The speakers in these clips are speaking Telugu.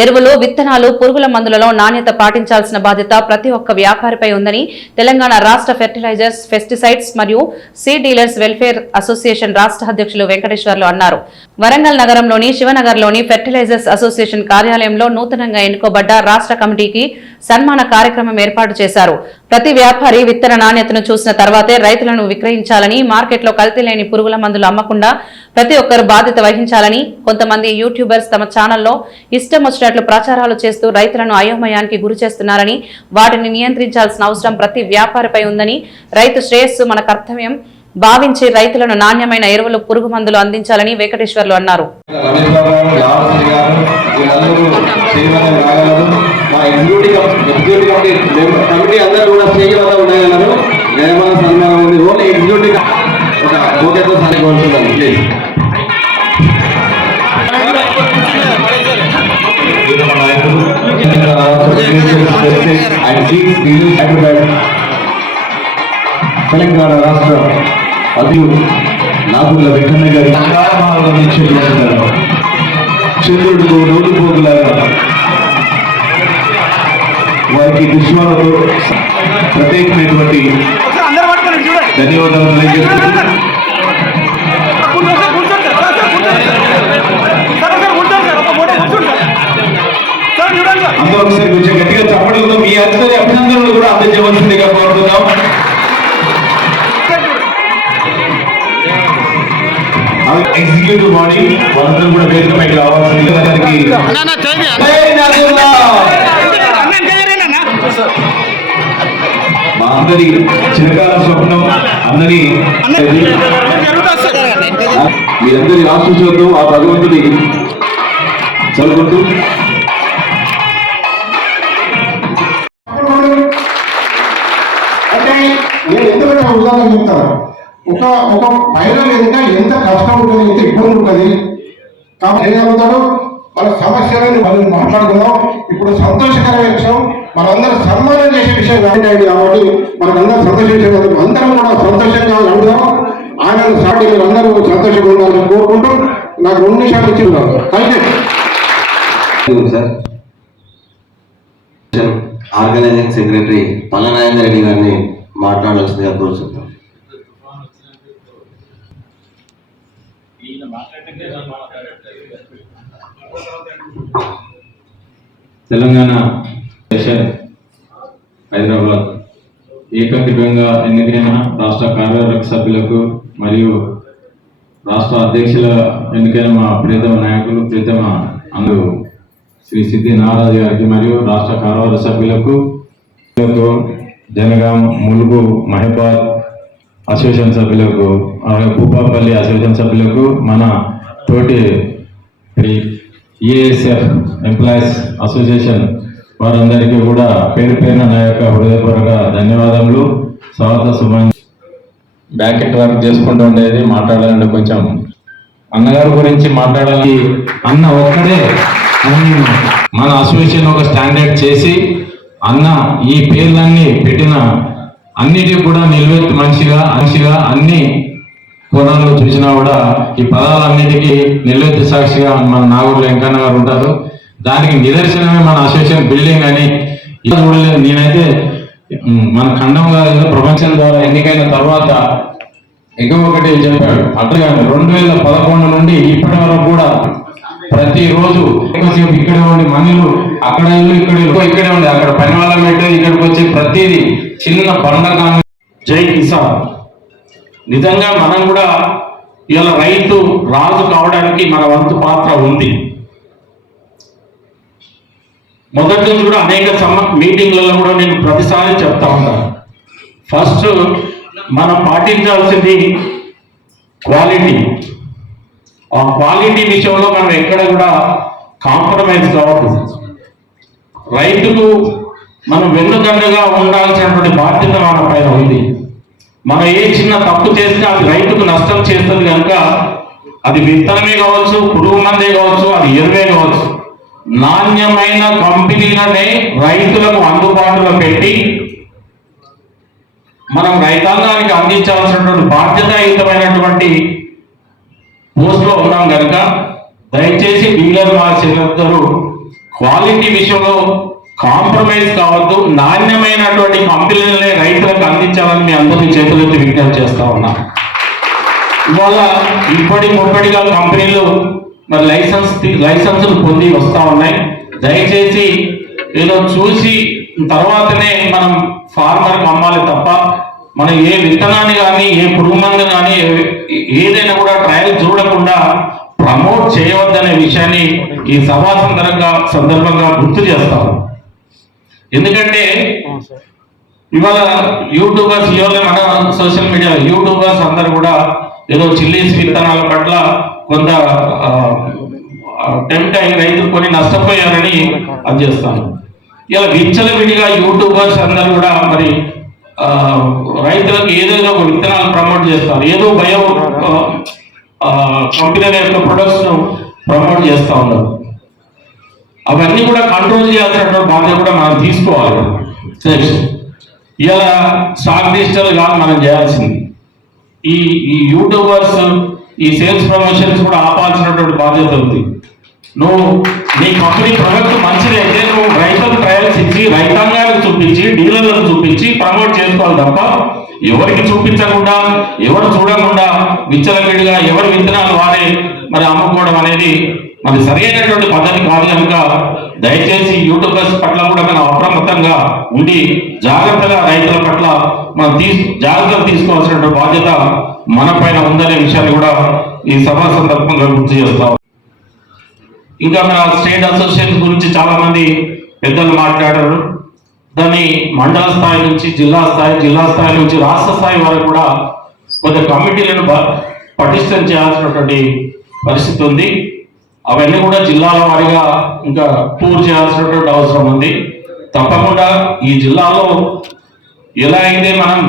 ఎరువులు, విత్తనాలు, పురుగుల మందులలో నాణ్యత పాటించాల్సిన బాధ్యత ప్రతి ఒక్క వ్యాపారిపై ఉందని తెలంగాణ రాష్ట్ర ఫెర్టిలైజర్స్, పెస్టిసైడ్స్ మరియు సీడ్ డీలర్స్ వెల్ఫేర్ అసోసియేషన్ రాష్ట్ర అధ్యక్షులు వెంకటేశ్వర్లు అన్నారు. వరంగల్ నగరంలోని శివనగర్లోని ఫెర్టిలైజర్స్ అసోసియేషన్ కార్యాలయంలో నూతనంగా ఎన్నుకోబడ్డ రాష్ట్ర కమిటీకి సన్మాన కార్యక్రమం ఏర్పాటు చేశారు. ప్రతి వ్యాపారి విత్తన నాణ్యతను చూసిన తర్వాతే రైతులను విక్రయించాలని, మార్కెట్లో కల్తీ లేని పురుగుల మందులు అమ్మకుండా ప్రతి ఒక్కరు బాధ్యత వహించాలని, కొంతమంది యూట్యూబర్స్ తమ ఛానల్లో ఇష్టం వచ్చినట్లు ప్రచారాలు చేస్తూ రైతులను అయోమయానికి గురి చేస్తున్నారని, వాటిని నియంత్రించాల్సిన అవసరం ప్రతి వ్యాపారిపై ఉందని, రైతు శ్రేయస్సు మన కర్తవ్యం భావించి రైతులను నాణ్యమైన ఎరువులు, పురుగు మందులు అందించాలని వెంకటేశ్వర్లు అన్నారు. తెలంగాణ రాష్ట్ర అధ్యక్షుడు నాగుల వెంకన్న గారి చంద్రుడితో నోటిపోగులాగా వారికి విశ్వాలతో ప్రత్యేకమైనటువంటి ధన్యవాదాలు తెలియజేస్తున్నాను. అందరూ ఒకసారి కొంచెం గట్టిగా చప్పట్లతో మీ అందరి అభినందనలు కూడా అందించవలసిందిగా కోరుతున్నాం. ఎగ్జిక్యూటివ్ బాడీ వాళ్ళందరూ కూడా వేదిక పైకి రావాల్సిందిగా మా అందరి చిరకాల స్వప్నం అందరి మీరందరి ఆశీస్సులతో ఆ భగవంతుని చదువుకుంటూ అంటే నేను ఎందుకంటే ఉదాహరణ చెప్తాను. ఒక మహిళ ఎంత ఎంత కష్టం ఉంటుంది, ఎంత ఇబ్బంది ఉంటుంది. కాబట్టి ఏమవుతాడు మన సమస్యలను మనం మాట్లాడుకుందాం. ఇప్పుడు సంతోషకరమైన విషయం, మనందరూ సన్మానం చేసే విషయం కాబట్టి మనకందరూ సంతోషించే అందరం కూడా సంతోషంగా ఉందాం. ఆయన సాటి మీరు అందరూ సంతోషంగా ఉండాలని కోరుకుంటూ నాకు 2 నిమిషాలు ఇచ్చిన్నారు. సార్ ఆర్గనైజింగ్ సెక్రటరీ పల్లనారాయణ రెడ్డి గారిని మాట్లాడాల్సిందిగా కోరుతున్నాం. తెలంగాణ హైదరాబాద్ ఏకగ్రీవంగా ఎన్నికైన రాష్ట్ర కార్యవర్గ సభ్యులకు మరియు రాష్ట్ర అధ్యక్షుల ఎన్నికైన మా ప్రియతమ నాయకులు, ప్రియతమ అందరూ శ్రీ సిద్ధి నారాజు గారికి మరియు రాష్ట్ర కార్యవర్గ సభ్యులకు, జనగాం, ములుగు, మహిబాద్ అసోసియేషన్ సభ్యులకు, భూపాపల్లి అసోసియేషన్ సభ్యులకు, మన తోటి ఈఏఎస్ఎఫ్ ఎంప్లాయీస్ అసోసియేషన్ వారందరికీ కూడా పేరు పేరున నా యొక్క హృదయపూర్వక ధన్యవాదములు. స్వాగత శుభం. బ్యాకెట్ వర్క్ చేసుకుంటూ ఉండేది, మాట్లాడాలంటే కొంచెం అన్నగారి గురించి మాట్లాడాలి. అన్న ఒక్కడే మన అసోసియేషన్ ఒక స్టాండర్డ్ చేసి అన్న ఈ పేర్లన్నీ పెట్టిన అన్నిటికీ కూడా నిలువెత్తు మనిషిగా అన్ని కోణాల్లో చూసినా కూడా ఈ పదాలన్నిటికీ నిలువెత్తు సాక్షిగా మన నాగూరు వెంకన్న గారు ఉంటారు. దానికి నిదర్శనమే మన అసోసియేషన్ బిల్డింగ్ అని చూడలేదు. నేనైతే మన ఖండం గారు ప్రపంచం ద్వారా ఎన్నికైన తర్వాత ఇంకొకటి చెప్పాడు. అట్లా 2011 నుండి ఇప్పటి వరకు కూడా ప్రతిరోజు ఎక్కువసేపు ఇక్కడే ఉండి మనలు అక్కడ ఇక్కడే ఉండి అక్కడ పని వాళ్ళ పెట్టి ఇక్కడికి వచ్చి ప్రతిదీ చిన్న పండగ. జై కిసాన్. నిజంగా మనం కూడా ఇలా రైతు రాజు కావడానికి మన వంతు పాత్ర ఉంది. మొదటి నుంచి కూడా అనేక మీటింగ్లలో కూడా నేను ప్రతిసారి చెప్తా ఉంటాను. ఫస్ట్ మనం పాటించాల్సింది క్వాలిటీ. ఆ క్వాలిటీ విషయంలో మనం ఎక్కడ కూడా కాంప్రమైజ్ కావద్దు. రైతుకు మనం వెన్నుదన్నుగా ఉండాల్సినటువంటి బాధ్యత మన పైన ఉంది. మనం ఏ చిన్న తప్పు చేసినా అది రైతుకు నష్టం చేస్తుంది కనుక అది విత్తనమే కావచ్చు, పురుగు మందే కావచ్చు, అది ఎరువే కావచ్చు, నాణ్యమైన కంపెనీలనే రైతులకు అందుబాటులో పెట్టి మనం రైతాంగానికి అందించాల్సినటువంటి బాధ్యతాయుతమైనటువంటి పోస్టులో ఉన్నాం కనుక దయచేసి డీలర్ మా చెల్లెలందరూ క్వాలిటీ విషయంలో కాంప్రమైజ్ కావద్దు, నాణ్యమైనటువంటి కంపెనీలనే రైతులకు అందించాలని మీ అందరినీ చేతులెత్తి విజ్ఞప్తి చేస్తా ఉన్నా. ఇవాళ ముప్పటిగా కంపెనీలు మరి లైసెన్సులు పొంది వస్తా ఉన్నాయి. దయచేసి ఏదో చూసి తర్వాతనే మనం ఫార్మర్కి అమ్మాలి తప్ప మనం ఏ విత్తనాన్ని కానీ ఏ పురుగు మందు కానీ ఏదైనా కూడా ట్రయల్ చూడకుండా ప్రమోట్ చేయవద్దనే విషయాన్ని ఈ సభా సందర్భంగా గుర్తు చేస్తాం. ఎందుకంటే ఇవాళ యూట్యూబర్స్ ఇవాళ మన సోషల్ మీడియా యూట్యూబర్స్ అందరు కూడా ఏదో చిల్లీస్ విత్తనాల పట్ల కొంత టెంప్ట్ అయ్యి రైతులు కొన్ని నష్టపోయారని అది చేస్తాను. ఇలా విచ్చలవిడిగా యూట్యూబర్స్ అందరు కూడా మరి రైతులకు ఏదైనా ఒక విత్తనాలు ప్రమోట్ చేస్తారు, ఏదో బయో కంపెనీల యొక్క ప్రొడక్ట్స్ ప్రమోట్ చేస్తూ ఉన్నారు. అవన్నీ కూడా కంట్రోల్ చేయాల్సినటువంటి బాధ్యత కూడా మనం తీసుకోవాలి. ఇలా స్టాక్ డిజిటల్ కాదు మనం చేయాల్సింది. ఈ యూట్యూబర్స్ ఈ సేల్స్ ప్రమోషన్స్ కూడా ఆపాల్సినటువంటి బాధ్యత ఉంది. నువ్వు నీ కంపెనీ ప్రొడక్ట్ మంచిదైతే నువ్వు రైతులకు ట్రయల్స్ ఇచ్చి రైతాంగానికి చూపించి డీలర్లకు చూపించి ప్రమోట్ చేసుకోవాలి తప్ప ఎవరికి చూపించకుండా ఎవరు చూడకుండా విచ్చలవిడిగా ఎవరి విత్తనాలు వాడే మరి అమ్ముకోవడం అనేది మరి సరైనటువంటి పద్ధతి కాదు. కనుక దయచేసి యూట్యూబర్స్ పట్ల కూడా మనం అప్రమత్తంగా ఉండి జాగ్రత్తగా రైతుల పట్ల మనం జాగ్రత్తలు తీసుకోవాల్సినటువంటి బాధ్యత మన పైన ఉందనే విషయాన్ని కూడా ఈ సభా సందర్భంగా గుర్తు చేస్తాం. ఇంకా మన స్టేట్ అసోసియేషన్ గురించి చాలా మంది పెద్దలు మాట్లాడారు. దాన్ని మండల స్థాయి నుంచి జిల్లా స్థాయి నుంచి రాష్ట్ర స్థాయి వరకు కూడా కొంత కమిటీలను పటిష్టం చేయాల్సినటువంటి పరిస్థితి ఉంది. అవన్నీ కూడా జిల్లాల వారీగా ఇంకా టూర్ చేయాల్సినటువంటి అవసరం ఉంది. తప్పకుండా ఈ జిల్లాలో ఎలా అయితే మనం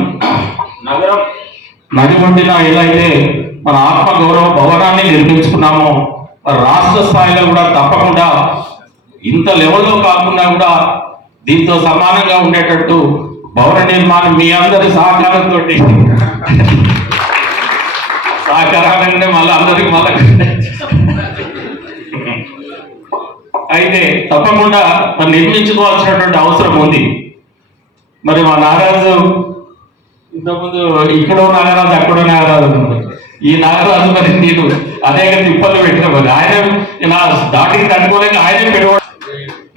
నగరం నడిబొడ్డిన ఎలా అయితే మన ఆత్మగౌరవ భవనాన్ని నిర్మించుకున్నామో రాష్ట్ర స్థాయిలో కూడా తప్పకుండా ఇంత లెవెల్లో కాకుండా కూడా దీంతో సమానంగా ఉండేటట్టు భవన నిర్మాణం మీ అందరి సహకారంతో సహకారాలంటే మళ్ళీ అందరికి అయితే తప్పకుండా నిర్మించుకోవాల్సినటువంటి అవసరం ఉంది. మరి మా నాగరాజు ఇంతకుముందు ఇక్కడో నాగరాజు అక్కడో నాగరాజు ఈ నాగరాజు మరి నేను అనేక తిప్పలు పెట్టిన మరి ఆయన నా దాటికి తట్టుకోలేక ఆయనే పెడవ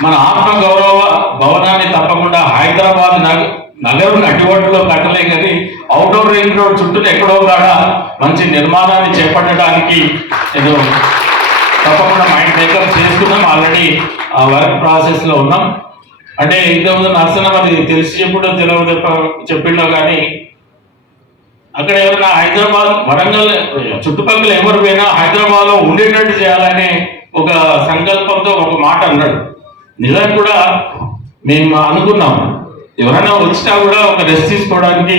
మన ఆత్మ గౌరవ భవనాన్ని తప్పకుండా హైదరాబాద్ నగరం నడిబొడ్డులో కట్టలే కానీ అవుట్డోర్ రింగ్ రోడ్ చుట్టూ ఎక్కడో కాడ మంచి నిర్మాణాన్ని చేపట్టడానికి ఏదో తప్పకుండా మైండ్ మేకప్ చేసుకున్నాం. ఆల్రెడీ ఆ వర్క్ ప్రాసెస్ లో ఉన్నాం. అంటే ఇంతకుముందు నర్సన మరి తెలిసి చెప్పుడో తెలియదు చెప్పిండో కానీ అక్కడ ఎవరైనా హైదరాబాద్ వరంగల్ చుట్టుపక్కల ఎవరు పోయినా హైదరాబాద్ లో ఉండేటట్టు చేయాలనే ఒక సంకల్పంతో ఒక మాట అన్నాడు. నిజానికి కూడా మేము అనుకున్నాం ఎవరైనా వచ్చినా కూడా ఒక రెస్ట్ తీసుకోవడానికి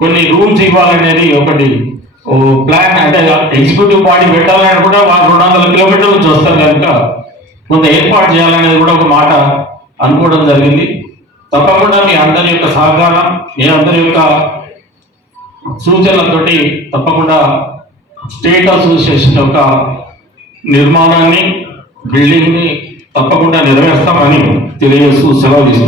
కొన్ని రూమ్స్ ఇవ్వాలనేది ఒకటి ప్లాన్. అంటే ఎగ్జిక్యూటివ్ బాడీ పెట్టాలని కూడా వాళ్ళు 200 కిలోమీటర్ల నుంచి వస్తారు కనుక కొంత ఏర్పాటు చేయాలనేది కూడా ఒక మాట అనుకోవడం జరిగింది. తప్పకుండా మీ అందరి యొక్క సహకారం మీ అందరి యొక్క సూచనలతోటి తప్పకుండా స్టేట్ అసోసియేషన్ యొక్క నిర్మాణాన్ని బిల్డింగ్ ని తప్పకుండా నెరవేర్స్తామని తెలియజేస్తూ సెలవు తీసుకుంటాం.